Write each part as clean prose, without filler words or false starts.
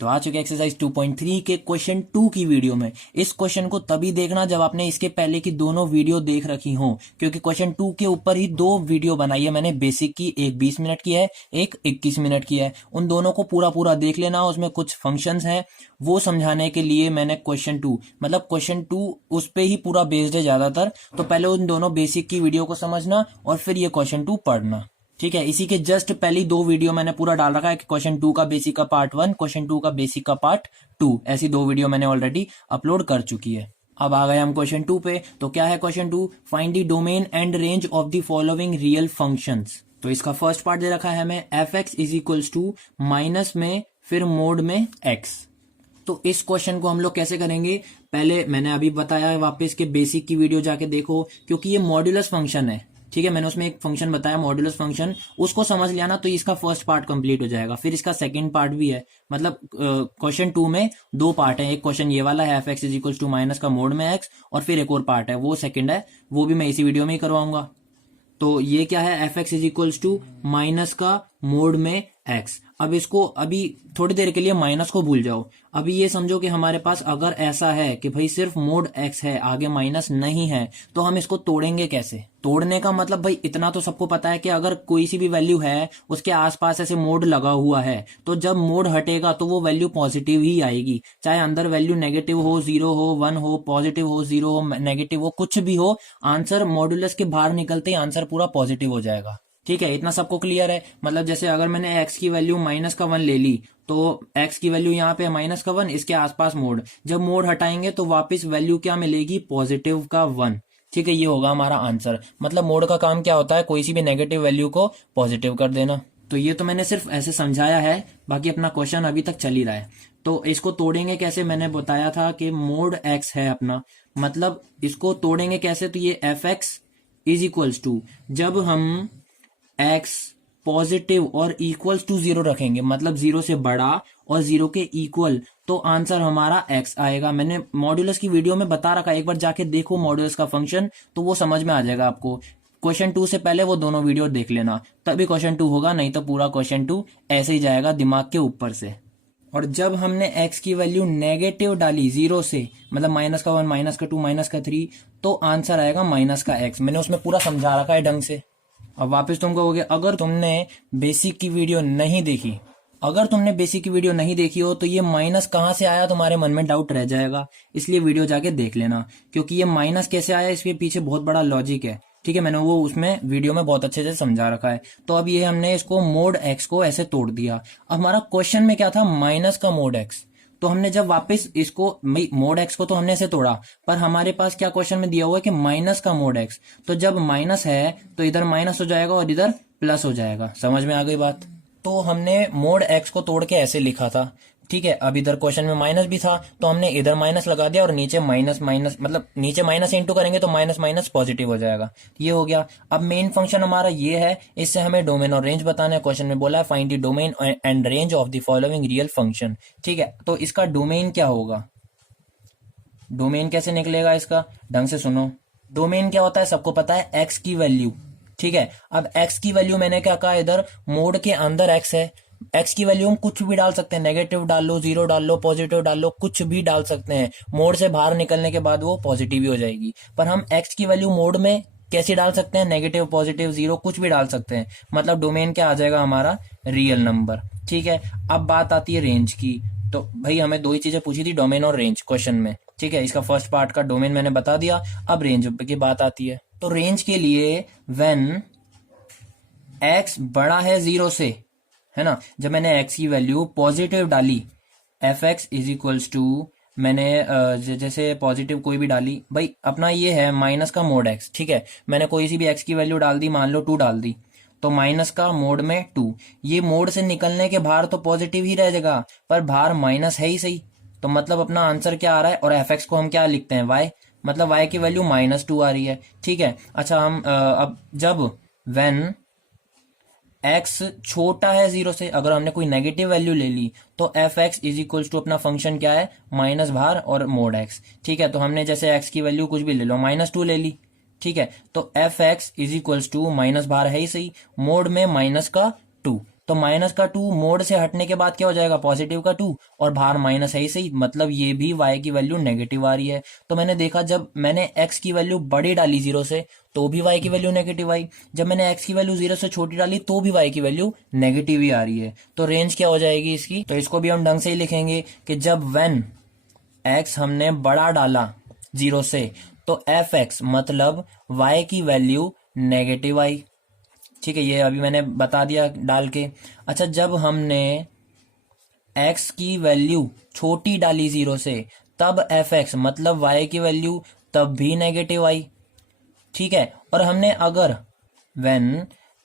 तो आ चुके एक्सरसाइज 2.3 के क्वेश्चन 2 की वीडियो में। इस क्वेश्चन को तभी देखना जब आपने इसके पहले की दोनों वीडियो देख रखी हो, क्योंकि क्वेश्चन 2 के ऊपर ही दो वीडियो बनाई है मैंने बेसिक की, एक 20 मिनट की है, एक 21 मिनट की है। उन दोनों को पूरा पूरा देख लेना, उसमें कुछ फंक्शंस हैं वो समझाने के लिए मैंने क्वेश्चन 2 मतलब क्वेश्चन 2 उस पे ही पूरा बेस्ड है ज्यादातर। तो पहले उन दोनों बेसिक की वीडियो को समझना और फिर ये क्वेश्चन 2 पढ़ना, ठीक है। इसी के जस्ट पहली दो वीडियो मैंने पूरा डाल रखा है कि क्वेश्चन 2 का बेसिक का पार्ट 1, क्वेश्चन 2 का बेसिक का पार्ट 2, ऐसी दो वीडियो मैंने ऑलरेडी अपलोड कर चुकी है। अब आ गए हम क्वेश्चन 2 पे। तो क्या है question 2? Find the domain and range of the following real functions. तो इसका फर्स्ट पार्ट दे रखा है हमें F X is equals to minus में फिर मोड में एक्स। तो इस क्वेश्चन को हम लोग कैसे करेंगे, पहले मैंने अभी बताया है, वापस के बेसिक की वीडियो जाके देखो, क्योंकि ये मॉड्यूलस फंक्शन है, ठीक है। मैंने उसमें एक फंक्शन बताया मॉड्यूलस फंक्शन, उसको समझ लिया ना तो इसका फर्स्ट पार्ट कंप्लीट हो जाएगा। फिर इसका सेकंड पार्ट भी है, मतलब क्वेश्चन 2 में दो पार्ट है। एक क्वेश्चन ये वाला है F X is equal to minus का मोड में एक्स, और फिर एक और पार्ट है वो सेकंड है, वो भी मैं इसी वीडियो में ही करवाऊंगा। तो ये क्या है, F X is equals to minus का मोड में एक्स। अब इसको अभी थोड़ी देर के लिए माइनस को भूल जाओ। अभी ये समझो कि हमारे पास अगर ऐसा है कि भाई सिर्फ मोड एक्स है, आगे माइनस नहीं है, तो हम इसको तोड़ेंगे कैसे? तोड़ने का मतलब भाई इतना तो सबको पता है कि अगर कोई सी भी वैल्यू है उसके आसपास ऐसे मोड लगा हुआ है, तो जब मोड हटेगा तो वो वैल्यू पॉजिटिव ही आएगी। चाहे अंदर वैल्यू नेगेटिव हो, 0 हो, 1 हो, पॉजिटिव हो, 0 हो, नेगेटिव हो, कुछ भी हो, आंसर मॉड्यूलस के बाहर निकलते ही आंसर पूरा पॉजिटिव हो जाएगा, ठीक है। इतना सबको क्लियर है। मतलब जैसे अगर मैंने x की वैल्यू माइनस का 1 ले ली, तो x की वैल्यू यहाँ पे माइनस का 1, इसके आसपास मोड, जब मोड हटाएंगे तो वापस वैल्यू क्या मिलेगी, पॉजिटिव का 1, ठीक है। ये होगा हमारा आंसर। मतलब मोड का काम क्या होता है, कोई सी भी नेगेटिव वैल्यू को पॉजिटिव कर देना। तो ये तो मैंने सिर्फ ऐसे समझाया है, बाकी अपना क्वेश्चन अभी तक चल ही रहा है। तो इसको तोड़ेंगे कैसे, मैंने बताया था कि मोड x है अपना, मतलब इसको तोड़ेंगे कैसे, तो ये F X is equals to, जब हम x पॉजिटिव और इक्वल्स टू 0 रखेंगे, मतलब 0 से बड़ा और 0 के इक्वल, तो आंसर हमारा x आएगा। मैंने मॉड्यूलस की वीडियो में बता रखा है, एक बार जाके देखो मॉड्यूलस का फंक्शन, तो वो समझ में आ जाएगा आपको। क्वेश्चन 2 से पहले वो दोनों वीडियो देख लेना, तभी क्वेश्चन 2 होगा, नहीं तो पूरा क्वेश्चन 2 ऐसे ही जाएगा दिमाग के ऊपर से। और जब हमने x की वैल्यू नेगेटिव डाली 0 से, मतलब माइनस का 1, माइनस का 2, माइनस का 3, तो आंसर आएगा माइनस का x। मैंने उसमें पूरा समझा रखा है ढंग से। अब वापस तुम कहोगे अगर तुमने बेसिक की वीडियो नहीं देखी, अगर तुमने बेसिक की वीडियो नहीं देखी हो तो ये माइनस कहाँ से आया तुम्हारे मन में डाउट रह जाएगा, इसलिए वीडियो जाके देख लेना, क्योंकि ये माइनस कैसे आया इसके पीछे बहुत बड़ा लॉजिक है, ठीक है। मैंने वो उसमें वीडियो में बहुत अच्छे से समझा रखा है। तो अब ये हमने इसको मोड एक्स को ऐसे तोड़ दिया। अब हमारा क्वेश्चन में क्या था, माइनस का मोड एक्स। तो हमने जब वापस इसको मोड एक्स को तो हमने ऐसे तोड़ा, पर हमारे पास क्या क्वेश्चन में दिया हुआ है कि माइनस का मोड एक्स, तो जब माइनस है तो इधर माइनस हो जाएगा और इधर प्लस हो जाएगा। समझ में आ गई बात? तो हमने मोड एक्स को तोड़ के ऐसे लिखा था, ठीक है। अब इधर क्वेश्चन में माइनस भी था तो हमने इधर माइनस लगा दिया और नीचे माइनस माइनस, मतलब नीचे माइनस इंटू करेंगे तो माइनस माइनस पॉजिटिव हो जाएगा। ये हो गया। अब मेन फंक्शन हमारा ये है, इससे हमें डोमेन और रेंज बताना है। क्वेश्चन में बोला है find the domain and range of the following real function, ठीक है। तो इसका डोमेन क्या होगा, डोमेन कैसे निकलेगा इसका, ढंग से सुनो। डोमेन क्या होता है सबको पता है, एक्स की वैल्यू, ठीक है। अब एक्स की वैल्यू मैंने क्या कहा, इधर मोड के अंदर एक्स है, एक्स की वैल्यू हम कुछ भी डाल सकते हैं, नेगेटिव डाल लो, 0 डाल लो, पॉजिटिव डाल लो, कुछ भी डाल सकते हैं। मोड से बाहर निकलने के बाद वो पॉजिटिव ही हो जाएगी। पर हम एक्स की वैल्यू मोड में कैसे डाल सकते हैं, नेगेटिव, पॉजिटिव, 0 कुछ भी डाल सकते हैं। मतलब डोमेन क्या आ जाएगा हमारा, रियल नंबर, ठीक है। अब बात आती है रेंज की। तो भाई हमें दो ही चीजें पूछी थी, डोमेन और रेंज क्वेश्चन में, ठीक है। इसका फर्स्ट पार्ट का डोमेन मैंने बता दिया। अब रेंज की बात आती है। तो रेंज के लिए व्हेन एक्स बड़ा है 0 से, है ना, जब मैंने x की वैल्यू पॉजिटिव डाली, F X is equals to, मैंने जैसे पॉजिटिव कोई भी डाली, भाई अपना ये है माइनस का मोड x, ठीक है। मैंने कोई सी भी x की वैल्यू डाल दी, मान लो 2 डाल दी, तो माइनस का मोड में 2, ये मोड से निकलने के बाहर तो पॉजिटिव ही रह जाएगा, पर बाहर माइनस है ही सही। तो मतलब अपना आंसर क्या आ रहा है, और एफ एक्स को हम क्या लिखते हैं, y, मतलब y की वैल्यू -2 आ रही है, ठीक है। अच्छा हम अब जब वेन x छोटा है 0 से, अगर हमने कोई नेगेटिव वैल्यू ले ली, तो F X is equals to अपना फंक्शन क्या है, माइनस बाहर और मोड x, ठीक है। तो हमने जैसे x की वैल्यू कुछ भी ले लो, -2 ले ली, ठीक है। तो F X is equals to, minus बाहर है ही सही, मोड में माइनस का 2, तो माइनस का 2 मोड से हटने के बाद क्या हो जाएगा, पॉजिटिव का 2, और बाहर माइनस है ही सही, मतलब ये भी y की वैल्यू नेगेटिव आ रही है। तो मैंने देखा जब मैंने x की वैल्यू बड़ी डाली 0 से तो भी y की वैल्यू नेगेटिव आई, जब मैंने x की वैल्यू 0 से छोटी डाली तो भी y की वैल्यू नेगेटिव ही आ रही है। तो रेंज क्या हो जाएगी इसकी, तो इसको भी हम ढंग से ही लिखेंगे कि जब when x हमने बड़ा डाला 0 से तो fx मतलब y की वैल्यू नेगेटिव आई। ठीक है, ये अभी मैंने बता दिया डाल के। अच्छा, जब हमने x की वैल्यू छोटी डाली 0 से तब fx मतलब y की वैल्यू तब भी नेगेटिव आई। ठीक है, और हमने अगर when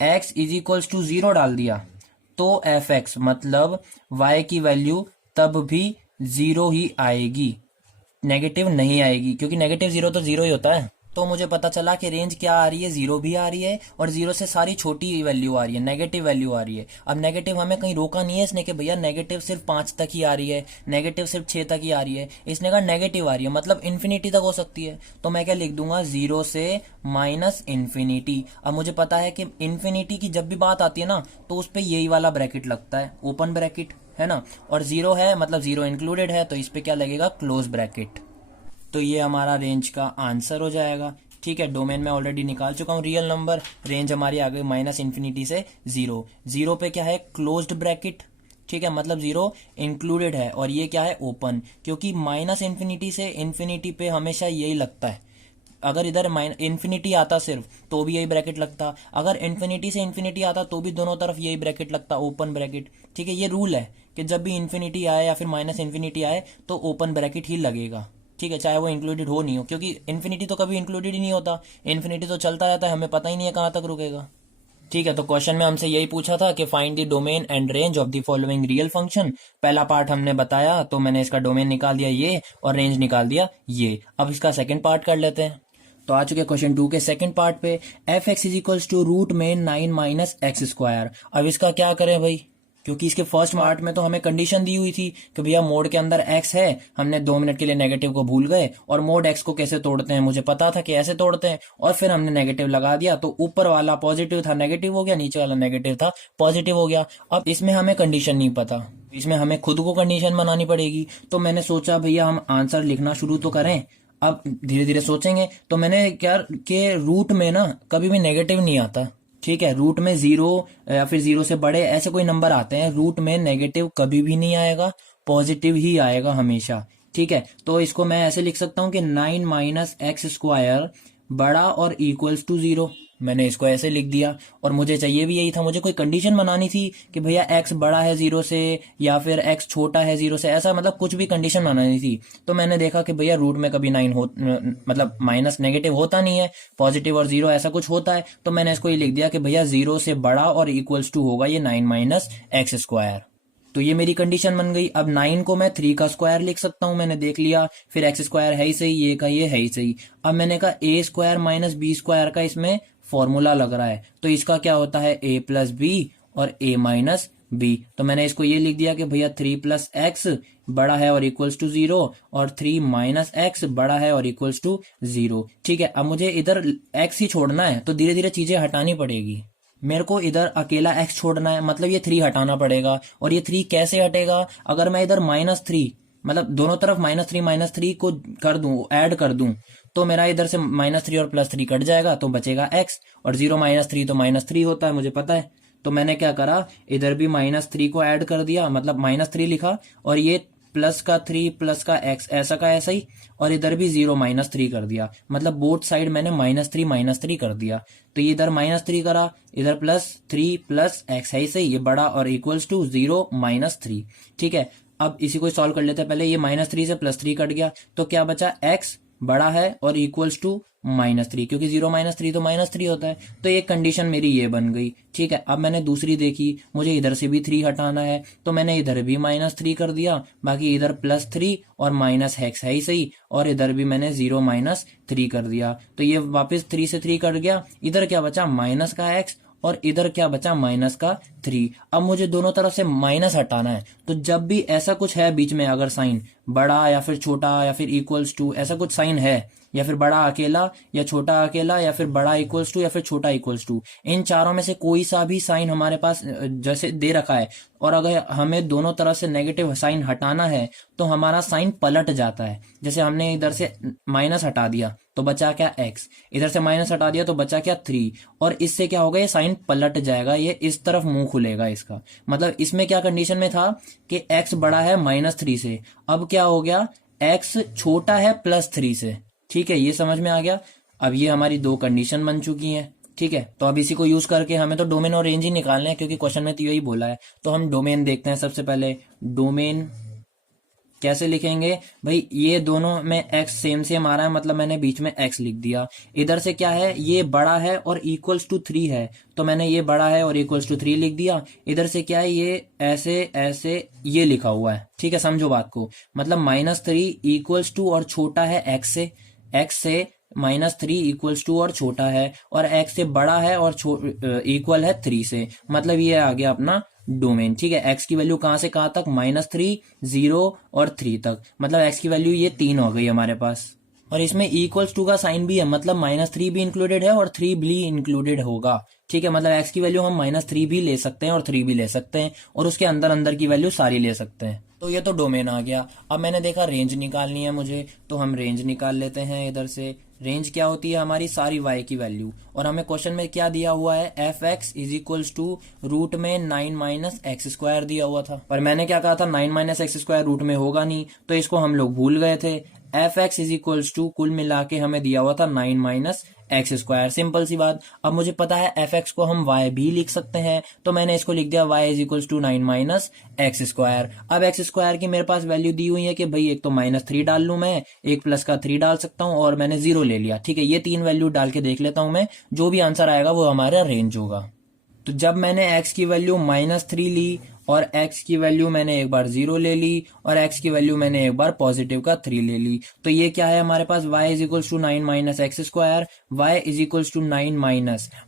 x is equals to 0 डाल दिया तो fx मतलब y की वैल्यू तब भी 0 ही आएगी, नेगेटिव नहीं आएगी, क्योंकि नेगेटिव 0 तो 0 ही होता है। तो मुझे पता चला कि रेंज क्या आ रही है, 0 भी आ रही है और 0 से सारी छोटी वैल्यू आ रही है, नेगेटिव वैल्यू आ रही है। अब नेगेटिव हमें कहीं रोका नहीं है इसने कि भैया नेगेटिव सिर्फ 5 तक ही आ रही है, नेगेटिव सिर्फ 6 तक ही आ रही है। इसने कहा नेगेटिव आ रही है मतलब इन्फिनिटी तक हो सकती है। तो मैं क्या लिख दूंगा, 0 से माइनस इन्फिनिटी। अब मुझे पता है कि इन्फिनिटी की जब भी बात आती है ना तो उस पर यही वाला ब्रैकेट लगता है, ओपन ब्रैकेट, है ना। और 0 है मतलब 0 इंक्लूडेड है, तो इस पे क्या लगेगा, क्लोज ब्रैकेट। तो ये हमारा रेंज का आंसर हो जाएगा। ठीक है, डोमेन में ऑलरेडी निकाल चुका हूँ, रियल नंबर, रेंज हमारी आ गई माइनस इन्फिनिटी से 0। 0 पे क्या है, क्लोज्ड ब्रैकेट। ठीक है, मतलब 0 इंक्लूडेड है, और ये क्या है, ओपन, क्योंकि माइनस इन्फिनिटी से इन्फिनिटी पे हमेशा यही लगता है। अगर इधर इन्फिनिटी आता सिर्फ तो भी यही ब्रैकेट लगता, अगर इन्फिनिटी से इन्फिनिटी आता तो भी दोनों तरफ यही ब्रैकेट लगता, ओपन ब्रैकेट। ठीक है, ये रूल है कि जब भी इन्फिनिटी आए या फिर माइनस इन्फिनिटी आए तो ओपन ब्रैकेट ही लगेगा। ठीक है, चाहे वो इंक्लूडेड हो नहीं हो, क्योंकि इन्फिनिटी तो कभी इंक्लूडेड ही नहीं होता, इन्फिनिटी तो चलता रहता है, हमें पता ही नहीं है कहाँ तक रुकेगा। ठीक है, तो क्वेश्चन में हमसे यही पूछा था कि find the domain and range of the following real function. पहला पार्ट हमने बताया तो मैंने इसका डोमेन निकाल दिया ये, और रेंज निकाल दिया ये। अब इसका सेकंड पार्ट कर लेते हैं। तो आ चुके क्वेश्चन 2 के सेकंड पार्ट पे। F X is equals to root में 9 माइनस एक्स स्क्वायर। अब इसका क्या करें भाई, क्योंकि इसके फर्स्ट पार्ट में तो हमें कंडीशन दी हुई थी कि भैया मोड के अंदर x है, हमने 2 मिनट के लिए नेगेटिव को भूल गए, और मोड x को कैसे तोड़ते हैं मुझे पता था कि ऐसे तोड़ते हैं, और फिर हमने नेगेटिव लगा दिया तो ऊपर वाला पॉजिटिव था नेगेटिव हो गया, नीचे वाला नेगेटिव था पॉजिटिव हो गया। अब इसमें हमें कंडीशन नहीं पता, इसमें हमें खुद को कंडीशन बनानी पड़ेगी। तो मैंने सोचा भैया हम आंसर लिखना शुरू तो करें, अब धीरे धीरे सोचेंगे। तो मैंने क्या कि रूट में ना कभी भी नेगेटिव नहीं आता। ठीक है, रूट में 0 या फिर 0 से बड़े ऐसे कोई नंबर आते हैं, रूट में नेगेटिव कभी भी नहीं आएगा, पॉजिटिव ही आएगा हमेशा। ठीक है, तो इसको मैं ऐसे लिख सकता हूं कि 9 माइनस एक्स स्क्वायर बड़ा और इक्वल्स टू 0। मैंने इसको ऐसे लिख दिया, और मुझे चाहिए भी यही था, मुझे कोई कंडीशन बनानी थी कि भैया x बड़ा है 0 से या फिर x छोटा है 0 से, ऐसा मतलब कुछ भी कंडीशन बनानी थी। तो मैंने देखा कि भैया रूट में कभी 9 हो मतलब माइनस नेगेटिव होता नहीं है, पॉजिटिव और 0 ऐसा कुछ होता है। तो मैंने इसको ये लिख दिया कि भैया 0 से बड़ा और इक्वल्स टू होगा ये 9 माइनस एक्स स्क्वायर। तो ये मेरी कंडीशन बन गई। अब 9 को मैं 3 का स्क्वायर लिख सकता हूं, मैंने देख लिया, फिर एक्स स्क्वायर है ही सही, ये का ये है ही सही। अब मैंने कहा ए स्क्वायर माइनस बी स्क्वायर का इसमें फॉर्मूला लग रहा है, तो इसका क्या होता है, ए प्लस बी और ए माइनस बी। तो मैंने इसको ये लिख दिया कि भैया 3 प्लस एक्स बड़ा है और इक्वल्स टू 0, और 3 माइनस एक्स बड़ा है और इक्वल्स टू 0। ठीक है, अब मुझे इधर एक्स ही छोड़ना है, तो धीरे धीरे चीजें हटानी पड़ेगी। मेरे को इधर अकेला x छोड़ना है, मतलब ये 3 हटाना पड़ेगा। और ये 3 कैसे हटेगा, अगर मैं इधर -3 मतलब दोनों तरफ -3 को कर दूं, ऐड कर दूं, तो मेरा इधर से -3 और +3 कट जाएगा, तो बचेगा x। और 0 -3 तो -3 होता है, मुझे पता है। तो मैंने क्या करा, इधर भी -3 को ऐड कर दिया, मतलब -3 लिखा, और ये प्लस का 3 प्लस का x ऐसा का ऐसा ही, और इधर भी 0 -3 कर दिया, मतलब बोथ साइड मैंने -3 कर दिया। तो ये इधर -3 करा, इधर +3 प्लस x है सही, ये बड़ा और इक्वल्स टू 0 -3। ठीक है, अब इसी को सॉल्व कर लेते हैं। पहले ये -3 से +3 कट गया, तो क्या बचा, x बड़ा है और इक्वल्स टू -3, क्योंकि 0 -3 तो -3 होता है। तो एक कंडीशन मेरी ये बन गई। ठीक है, अब मैंने दूसरी देखी, मुझे इधर से भी 3 हटाना है, तो मैंने इधर भी -3 कर दिया, बाकी इधर +3 और माइनस x है ही सही, और इधर भी मैंने 0 -3 कर दिया। तो ये वापस 3 से 3 कट गया, इधर क्या बचा, माइनस का x, और इधर क्या बचा, माइनस का 3। अब मुझे दोनों तरफ से माइनस हटाना है, तो जब भी ऐसा कुछ है बीच में, अगर साइन बड़ा या फिर छोटा या फिर इक्वल्स टू ऐसा कुछ साइन है, या फिर बड़ा अकेला या छोटा अकेला या फिर बड़ा इक्वल्स टू या फिर छोटा इक्वल्स टू, इन चारों में से कोई सा भी साइन हमारे पास जैसे दे रखा है और अगर हमें दोनों तरफ से नेगेटिव साइन हटाना है तो हमारा साइन पलट जाता है। जैसे हमने इधर से माइनस हटा दिया तो बचा क्या x, इधर से माइनस हटा दिया तो बचा क्या 3, और इससे क्या होगा, ये साइन पलट जाएगा, ये इस तरफ मुंह खुलेगा इसका। मतलब इसमें क्या कंडीशन में था कि x बड़ा है -3 से, अब क्या हो गया x छोटा है +3 से। ठीक है, ये समझ में आ गया। अब ये हमारी दो कंडीशन बन चुकी हैं। ठीक है, तो अब इसी को यूज करके हमें तो डोमेन और रेंज ही निकालने हैं क्योंकि क्वेश्चन में तो यही बोला है। तो हम डोमेन देखते हैं। सबसे पहले डोमेन कैसे लिखेंगे भाई, ये दोनों में x सेम आ रहा है, मतलब मैंने बीच में x लिख दिया। इधर से क्या है, ये बड़ा है और इक्वल्स टू 3 है तो मैंने ये बड़ा है और इक्वल्स टू 3 लिख दिया। इधर से क्या है, ये ऐसे ऐसे ये लिखा हुआ है। ठीक है, समझो बात को, मतलब -3 इक्वल्स टू और छोटा है x से -3 इक्वल्स टू और छोटा है, और x से बड़ा है और इक्वल है 3 से, मतलब ये आ गया अपना डोमेन। ठीक है, x की वैल्यू कहां से कहां तक, -3, 0 और 3 तक, मतलब x की वैल्यू ये 3 हो गई हमारे पास। और इसमें इक्वल्स टू का साइन भी है, मतलब -3 भी इंक्लूडेड है और 3 भी इंक्लूडेड होगा। ठीक है, मतलब x की वैल्यू हम -3 भी ले सकते हैं और 3 भी ले सकते हैं, और उसके अंदर अंदर की वैल्यू सारी ले सकते हैं। तो ये तो डोमेन आ गया। अब मैंने देखा रेंज निकालनी है मुझे, तो हम रेंज निकाल लेते हैं। इधर से रेंज क्या होती है, हमारी सारी y की वैल्यू, और हमें क्वेश्चन में क्या दिया हुआ है, f(x) is equals to root में 9 - x² दिया हुआ था। पर मैंने क्या कहा था, 9 - x² रूट में होगा नहीं, तो इसको हम लोग भूल गए थे। f(x) इज इक्वल्स टू कुल मिला के हमें दिया हुआ था 9 - x²। सिंपल सी बात। अब मुझे पता है f(x) को हम y भी लिख सकते हैं, तो मैंने इसको लिख दिया y is equals to 9 - x²। अब x² की मेरे पास वैल्यू दी हुई है कि भाई एक तो -3 डाल लूं मैं, एक प्लस का 3 डाल सकता हूं, और मैंने 0 ले लिया। ठीक है, ये 3 वैल्यू डाल के देख लेता हूं मैं, जो भी आंसर आएगा वो हमारा रेंज होगा। तो जब मैंने x की वैल्यू -3 ली और x की वैल्यू मैंने एक बार 0 ले ली और x की वैल्यू मैंने एक बार पॉजिटिव का 3 ले ली, तो ये क्या है हमारे पास, y is equals to 9 - x², y is equals to 9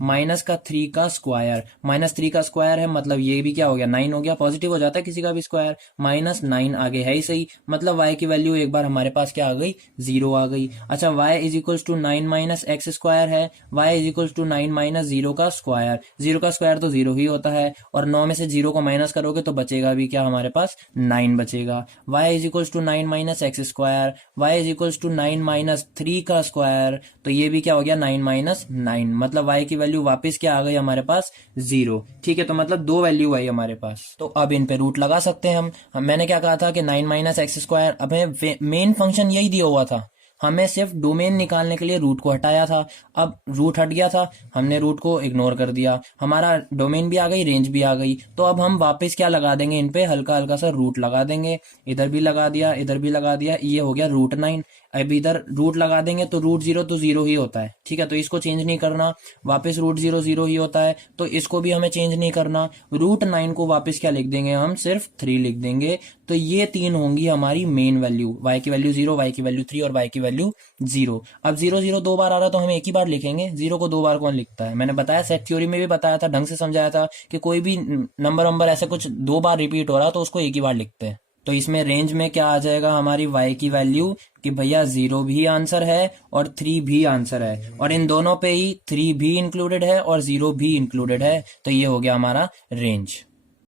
minus का 3 का स्क्वायर, -3 का स्क्वायर है, मतलब ये भी क्या हो गया, 9 हो गया। पॉजिटिव हो जाता है किसी का भी स्क्वायर, -9 आगे है ही सही, मतलब y की वैल्यू एक बार हमारे पास क्या आ गई, 0 आ गई। अच्छा, y is equals to 9 - x² है, y इज इक्वल्स टू 9 - 0 का स्क्वायर, 0 का स्क्वायर तो 0 ही होता है, और 9 में से 0 को माइनस करोगे तो बचेगा भी क्या हमारे पास, 9 बचेगा। y is equals to 9 - x², y is equals to 9 - 3 का स्क्वायर, तो ये भी क्या हो गया, 9 - 9, मतलब y की वैल्यू वापस क्या आ गई हमारे पास, 0। ठीक है, तो मतलब दो वैल्यू आई हमारे पास। तो अब इन पे रूट लगा सकते हैं हम। मैंने क्या कहा था कि 9 - x², अब मेन फंक्शन यही दिया हुआ था, हमें सिर्फ डोमेन निकालने के लिए रूट को हटाया था। अब रूट हट गया था, हमने रूट को इग्नोर कर दिया, हमारा डोमेन भी आ गई, रेंज भी आ गई। तो अब हम वापस क्या लगा देंगे, इन पे हल्का हल्का सा रूट लगा देंगे, इधर भी लगा दिया, इधर भी लगा दिया, ये हो गया √9। अब इधर रूट लगा देंगे तो √0 तो 0 ही होता है। ठीक है, तो इसको चेंज नहीं करना, वापस √0 0 ही होता है, तो इसको भी हमें चेंज नहीं करना। √9 को वापस क्या लिख देंगे, हम सिर्फ 3 लिख देंगे। तो ये 3 होंगी हमारी मेन वैल्यू, y की वैल्यू 0, y की वैल्यू 3 और y की वैल्यू 0। अब 0 0 दो बार आ रहा तो हम एक ही बार लिखेंगे, 0 को दो बार कौन लिखता है। मैंने बताया, सेट थ्योरी में भी बताया था, ढंग से समझाया था कि कोई भी नंबर ऐसे कुछ दो बार रिपीट हो रहा तो उसको एक ही बार लिखते हैं। तो इसमें रेंज में क्या आ जाएगा, हमारी y की वैल्यू कि भैया 0 भी आंसर है और 3 भी आंसर है, और इन दोनों पे ही 3 भी इंक्लूडेड है और 0 भी इंक्लूडेड है, तो ये हो गया हमारा रेंज।